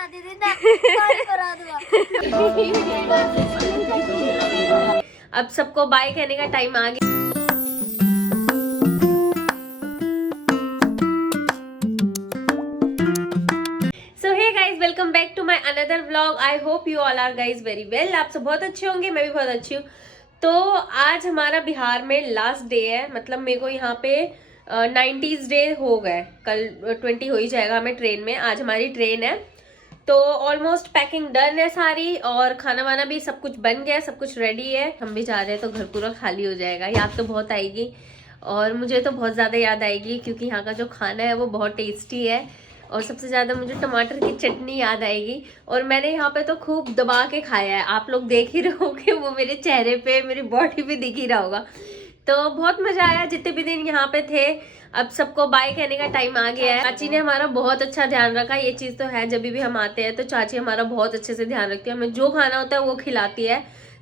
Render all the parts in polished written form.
ना दीदी ना कॉल करा दूंगा। अब सबको बाय कहने का टाइम आ गया। So hey guys, welcome back to my another vlog. I hope you all are guys very well. आप सब बहुत अच्छे होंगे, मैं भी बहुत अच्छी हूँ। तो आज हमारा बिहार में लास्ट डे है, मतलब मेरे को यहाँ पे 90s डे हो गए, कल 20 हो ही जाएगा हमें ट्रेन में। आज हमारी ट्रेन है तो ऑलमोस्ट पैकिंग डन है सारी, और खाना वाना भी सब कुछ बन गया, सब कुछ रेडी है। हम भी जा रहे हैं तो घर पूरा खाली हो जाएगा। याद तो बहुत आएगी, और मुझे तो बहुत ज़्यादा याद आएगी क्योंकि यहाँ का जो खाना है वो बहुत टेस्टी है। और सबसे ज़्यादा मुझे टमाटर की चटनी याद आएगी, और मैंने यहाँ पे तो खूब दबा के खाया है। आप लोग देख ही रहे होगे, वो मेरे चेहरे पे, मेरी बॉडी पे दिख ही रहा होगा। तो बहुत मजा आया जितने भी दिन यहाँ पे थे। अब सबको बाय कहने का टाइम आ गया है। चाची ने हमारा बहुत अच्छा ध्यान रखा, ये चीज तो है। जब भी हम आते हैं तो चाची हमारा बहुत अच्छे से ध्यान रखती है, हमें जो खाना होता है वो खिलाती है।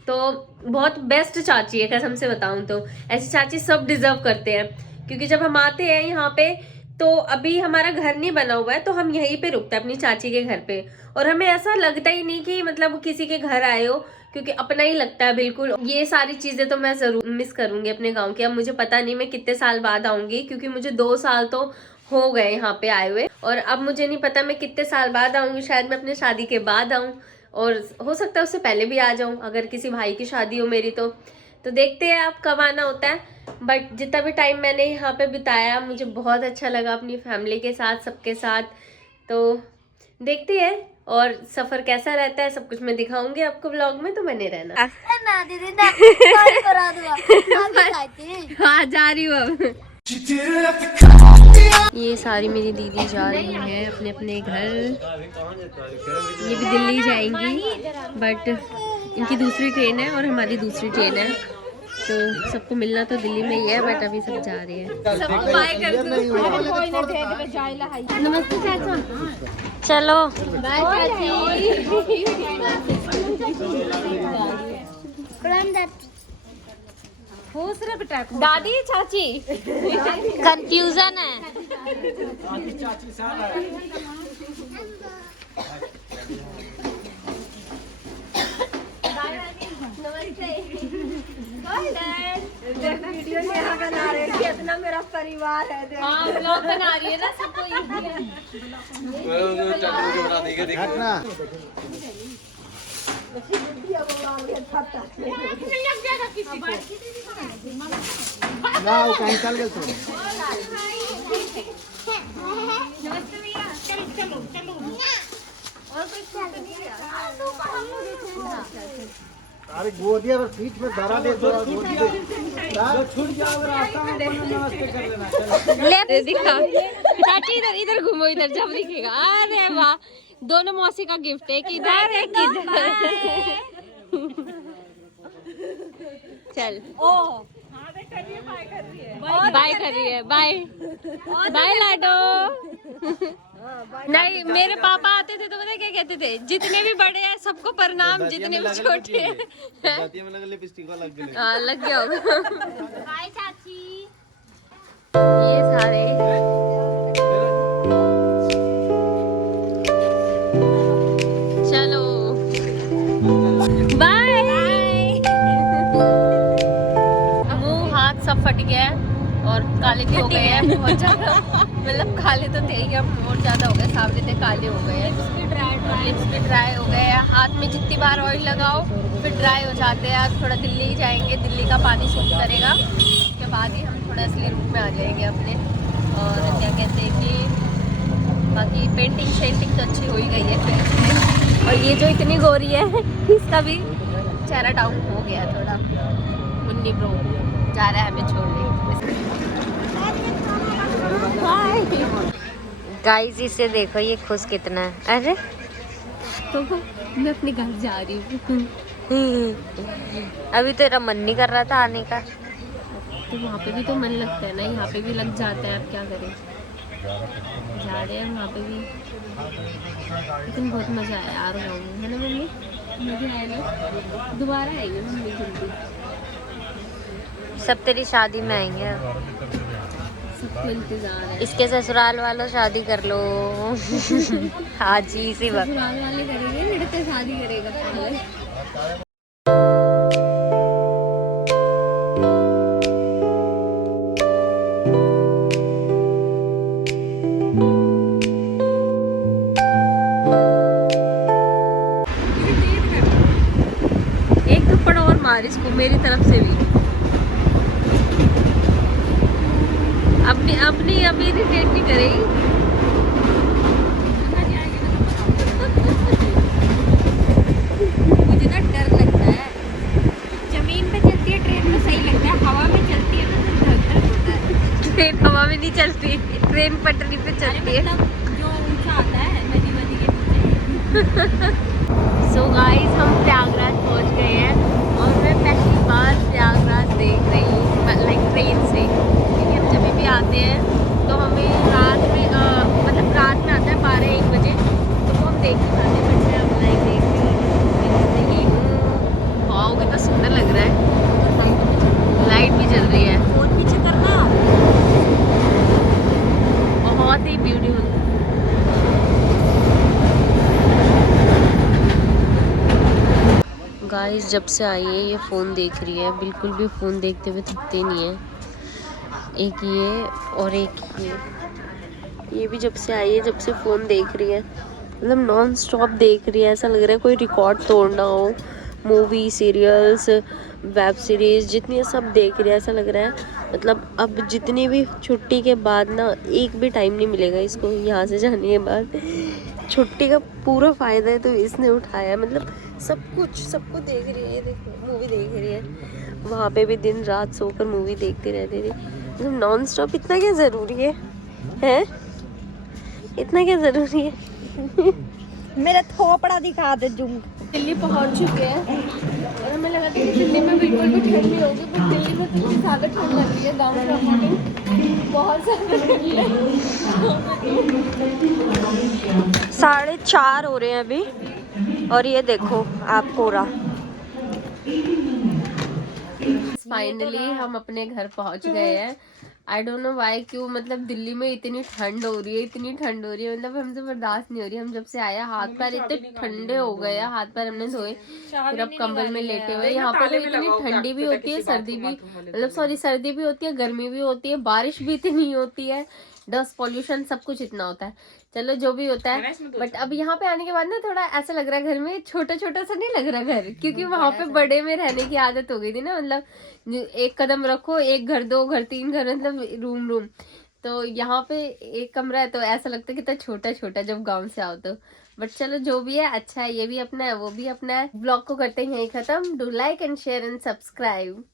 तो बहुत बेस्ट चाची है, कसम से बताऊं तो। ऐसी चाची सब डिजर्व करते हैं, क्योंकि जब हम आते हैं यहाँ पे, तो अभी हमारा घर नहीं बना हुआ है तो हम यहीं पे रुकते हैं अपनी चाची के घर पे, और हमें ऐसा लगता ही नहीं कि मतलब किसी के घर आए हो, क्योंकि अपना ही लगता है बिल्कुल। ये सारी चीजें तो मैं जरूर मिस करूंगी अपने गांव की। अब मुझे पता नहीं मैं कितने साल बाद आऊंगी, क्योंकि मुझे 2 साल तो हो गए यहाँ पे आए हुए, और अब मुझे नहीं पता मैं कितने साल बाद आऊंगी। शायद मैं अपने शादी के बाद आऊं, और हो सकता है उससे पहले भी आ जाऊं अगर किसी भाई की शादी हो मेरी तो देखते हैं आप कब आना होता है। बट जितना भी टाइम मैंने यहाँ पे बिताया, मुझे बहुत अच्छा लगा अपनी फैमिली के साथ, सबके साथ। तो देखते हैं और सफर कैसा रहता है, सब कुछ मैं दिखाऊंगी आपको व्लॉग में, तो बने रहना। ना दीदी ना कॉल करा दूंगा। हाँ, जा रही हूँ। ये सारी मेरी दीदी जा रही हैं अपने अपने घर। ये भी दिल्ली जाएंगी, बट इनकी दूसरी ट्रेन है और हमारी दूसरी ट्रेन है, तो सबको मिलना तो दिल्ली में ही है, बट अभी सब जा रहे हैं। सबको बाय कर दो। नमस्ते चाचा। चलो बाय चाची। दादी चाची कंफ्यूजन है। वीडियो बना रहे हैं, इतना मेरा परिवार है। हाँ, व्लॉग बना रही है ना, सबको कहीं चल गए तो अरे गोदिया और पीठ में धरा दे तो छूट गया रास्ता में नमस्ते कर लेना। ले दिखा चाची, इधर इधर घूमो, इधर जब दिखेगा। अरे वाह, दोनों मौसी का गिफ्ट है, किधर है किधर। चल बाय कर रही है, बाय बाय लाडो। नहीं, मेरे पापा आते थे तो पता क्या कहते थे, जितने भी बड़े हैं सबको प्रणाम, जितने भी छोटे हैं। लग गया होगा। बाय चाची। ये सारे चलो बाय। मुंह हाथ सब फट गया है और काले भी हो गए हैं बहुत ज्यादा। मतलब काले तो थे ही, अब और ज्यादा हो गए, सावले थे काले हो गए हैं। लिप्स भी ड्राई हो गए हैं। हाथ में जितनी बार ऑयल लगाओ फिर ड्राई हो जाते हैं। आज थोड़ा दिल्ली जाएंगे, दिल्ली का पानी सूख करेगा, उसके बाद ही हम थोड़ा असली रूप में आ जाएंगे अपने। और क्या कहते हैं कि बाकी पेंटिंग शेंटिंग तो अच्छी हो ही गई है फिर। और ये जो इतनी गोरी है इसका भी चेहरा डाउन हो गया थोड़ा। मुन्नी ब्रो जा रहा है हमें छोड़ने। गाइस इसे देखो, ये खुश कितना है। अरे तो मैं अपने घर जा रही हूँ। अभी तेरा मन नहीं कर रहा था आने का, तो वहाँ पे भी तो मन लगता है ना, यहाँ पे भी लग जाता है। अब क्या करें, जा रहे हैं वहाँ पे भी। लेकिन बहुत मजा आया यार गाँव में, है ना मम्मी? मुझे आया ना, दोबारा आएंगे मम्मी जल्दी। सब तेरी शादी में आएंगे, सब सबको इंतजार है। इसके ससुराल वालों शादी कर लो। हाँ जी, इसी वक्त ससुराल वाले करेंगे, लड़के शादी करेगा पहले। एक थप्पड़ और मार इसको मेरी तरफ से भी। अपनी अभी इरिटेट नहीं करेगी। मुझे ना डर लगता है। जमीन पे चलती है ट्रेन में सही लगता है, हवा में चलती है ना तो डर होता है। ट्रेन हवा में नहीं चलती, ट्रेन पटरी पे चलती है। जो ऊंचा आता है नदी वदी के नीचे। सो गाइस, हम प्रयागराज पहुंच गए हैं और मैं पहली बार प्रयागराज देख रही हूँ लाइक ट्रेन से। क्योंकि हम जब भी आते हैं तो हमें रात में मतलब रात में आता है 12-1 बजे, तो वो हम देख नहीं पाते। बट मैं अब लाइक देख रही हूँ। वाओ, कितना सुंदर लग रहा है। लाइट भी चल रही है, फोन पीछे करना। बहुत ही ब्यूटीफुल। गाइस, जब से आई है ये फ़ोन देख रही है, बिल्कुल भी फ़ोन देखते हुए थकते नहीं है। एक ये और एक ये भी जब से आई है, जब से फ़ोन देख रही है, मतलब नॉन स्टॉप देख रही है। ऐसा लग रहा है कोई रिकॉर्ड तोड़ना हो। मूवी, सीरियल्स, वेब सीरीज़ जितनी है सब देख रही है। ऐसा लग रहा है मतलब अब जितनी भी छुट्टी के बाद ना एक भी टाइम नहीं मिलेगा इसको यहाँ से जाने के बाद। छुट्टी का पूरा फ़ायदा है तो इसने उठाया, मतलब सब कुछ देख रही है। ये देखो, मूवी देख रही है, वहाँ पे भी दिन रात सोकर मूवी देखती रहती थी। मतलब नॉन स्टॉप इतना क्या ज़रूरी है, हैं? इतना क्या ज़रूरी है? मेरा थोपड़ा दिखा दे जूम। दिल्ली पहुँच चुके हैं और हमें लगा था कि दिल्ली में बिल्कुल भी ठंड नहीं होगी, बट दिल्ली में तो ज़्यादा ठंड लग रही है। गाँव के अकॉर्डिंग बहुत ज़्यादा ठंड है। 4:30 हो रहे हैं अभी और ये देखो आप पूरा। फाइनली हम अपने घर पहुंच गए हैं। आई डोंट नो वाई, क्यों मतलब दिल्ली में इतनी ठंड हो रही है, इतनी ठंड हो रही है, मतलब हमसे बर्दाश्त नहीं हो रही है। हम जब से आया हाथ पैर इतने ठंडे हो गए हैं, हाथ पैर हमने धोए, फिर अब कंबल में लेटे हुए। यहाँ पर तो इतनी ठंडी भी होती है, सर्दी भी, मतलब सॉरी सर्दी भी होती है, गर्मी भी होती है, बारिश भी इतनी होती है, डस्ट पॉल्यूशन सब कुछ इतना होता है। चलो जो भी होता है, बट अब यहाँ पे आने के बाद ना थोड़ा ऐसा लग रहा है घर में छोटा छोटा सा नहीं लग रहा घर, क्योंकि वहाँ पे बड़े में रहने की आदत हो गई थी ना। मतलब एक कदम रखो, एक घर, 2 घर, 3 घर, मतलब रूम। तो यहाँ पे एक कमरा है तो ऐसा लगता है कितना छोटा छोटा जब गाँव से आओ तो। बट चलो जो भी है अच्छा है, ये भी अपना है वो भी अपना है। ब्लॉग को करते हैं यहीं खत्म। Do like and share and subscribe.